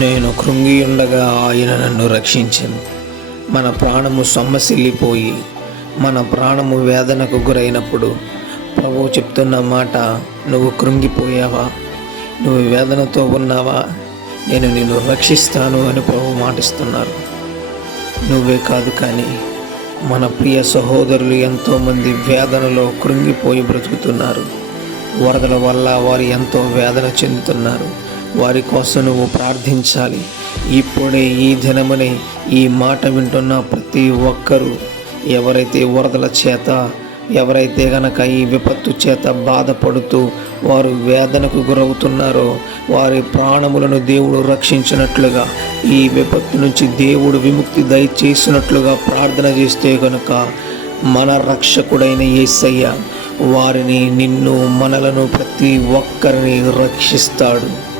నేను కృంగి ఉండగా ఆయన నన్ను రక్షించెను. మన ప్రాణము సొమ్మసిల్లిపోయి మన ప్రాణము వేదనకు గురైనప్పుడు ప్రభువు చెప్తున్న మాట, నువ్వు కృంగిపోయావా, నువ్వు వేదనతో ఉన్నావా, నేను నిన్ను రక్షిస్తాను అని ప్రభువు మాటిస్తున్నారు. నువ్వే కాదు కానీ మన ప్రియ సహోదరులు ఎంతోమంది వేదనలో కృంగిపోయి బ్రతుకుతున్నారు. వరదల వల్ల వారు ఎంతో వేదన చెందుతున్నారు. వారి కోసం నువ్వు ప్రార్థించాలి. ఇప్పుడే ఈ దినమనే ఈ మాట వింటున్న ప్రతి ఒక్కరూ ఎవరైతే వరదల చేత, ఎవరైతే గనక ఈ విపత్తు చేత బాధపడుతూ వారు వేదనకు గురవుతున్నారో వారి ప్రాణములను దేవుడు రక్షించినట్లుగా, ఈ విపత్తు నుంచి దేవుడు విముక్తి దయచేసినట్లుగా ప్రార్థన చేస్తే కనుక మన రక్షకుడైన యేసయ్య వారిని, నిన్ను, మనలను, ప్రతి ఒక్కరిని రక్షిస్తాడు.